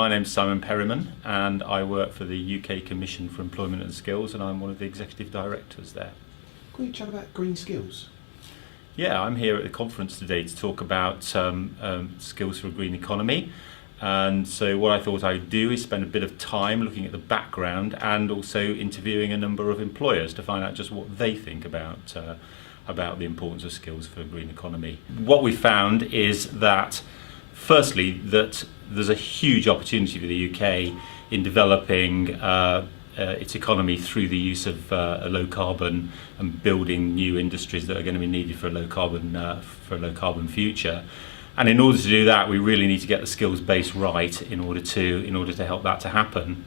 My name's Simon Perryman and I work for the UK Commission for Employment and Skills, and I'm one of the executive directors there. Can we chat about green skills? Yeah, I'm here at the conference today to talk about skills for a green economy. And so what I thought I'd do is spend a bit of time looking at the background and also interviewing a number of employers to find out just what they think about the importance of skills for a green economy. What we found is that, firstly, that there's a huge opportunity for the UK in developing its economy through the use of low carbon and building new industries that are going to be needed for a low carbon future. And in order to do that, we really need to get the skills base right in order to help that to happen.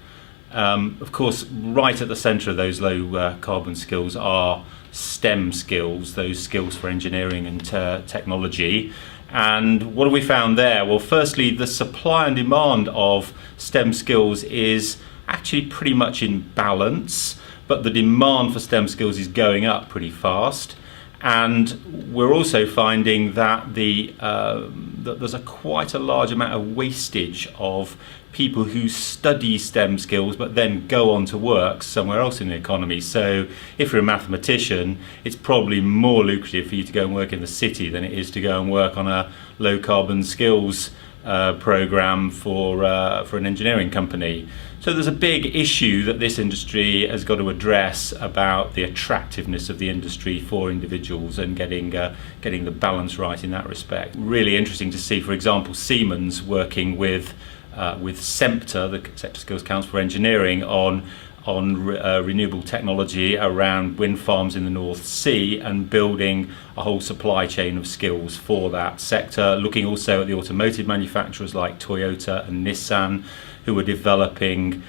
Of course, right at the centre of those low carbon skills are STEM skills, those skills for engineering and technology. And what have we found there? Well, firstly, the supply and demand of STEM skills is actually pretty much in balance, but the demand for STEM skills is going up pretty fast. And we're also finding that that there's quite a large amount of wastage of people who study STEM skills but then go on to work somewhere else in the economy. So if you're a mathematician, it's probably more lucrative for you to go and work in the city than it is to go and work on a low carbon skills program for an engineering company. So there's a big issue that this industry has got to address about the attractiveness of the industry for individuals and getting the balance right in that respect. Really interesting to see, for example, Siemens working with SEMPTA, the Sector Skills Council for Engineering, on renewable technology around wind farms in the North Sea and building a whole supply chain of skills for that sector, looking also at the automotive manufacturers like Toyota and Nissan, who are developing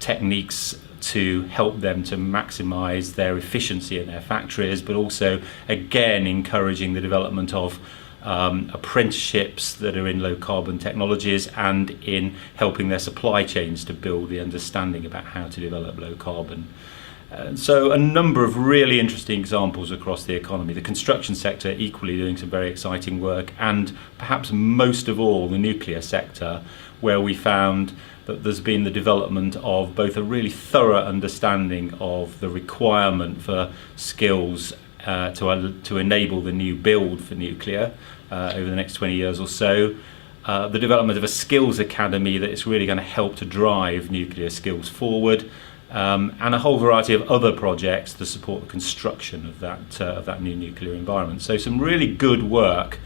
techniques to help them to maximise their efficiency in their factories, but also again encouraging the development of apprenticeships that are in low carbon technologies and in helping their supply chains to build the understanding about how to develop low carbon. So a number of really interesting examples across the economy. The construction sector equally doing some very exciting work, and perhaps most of all the nuclear sector, where we found that there's been the development of both a really thorough understanding of the requirement for skills to enable the new build for nuclear over the next 20 years or so. The development of a skills academy that is really going to help to drive nuclear skills forward, and a whole variety of other projects to support the construction of that new nuclear environment. So some really good work.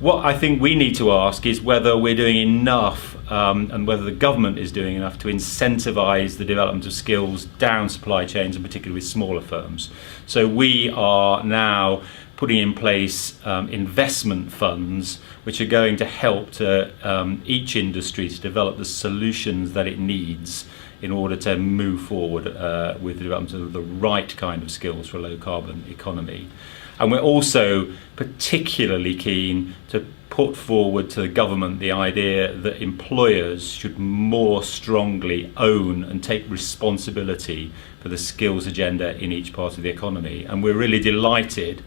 What I think we need to ask is whether we're doing enough and whether the government is doing enough to incentivise the development of skills down supply chains, and particularly with smaller firms. So we are now putting in place investment funds which are going to help to each industry to develop the solutions that it needs in order to move forward with the development of the right kind of skills for a low carbon economy. And we're also particularly keen to put forward to the government the idea that employers should more strongly own and take responsibility for the skills agenda in each part of the economy. And we're really delighted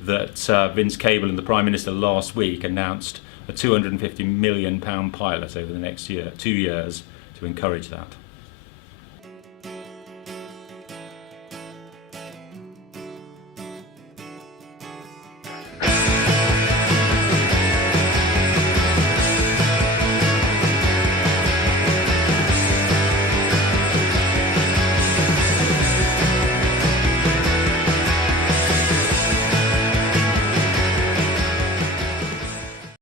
that Vince Cable and the Prime Minister last week announced a £250 million pilot over the next 2 years to encourage that.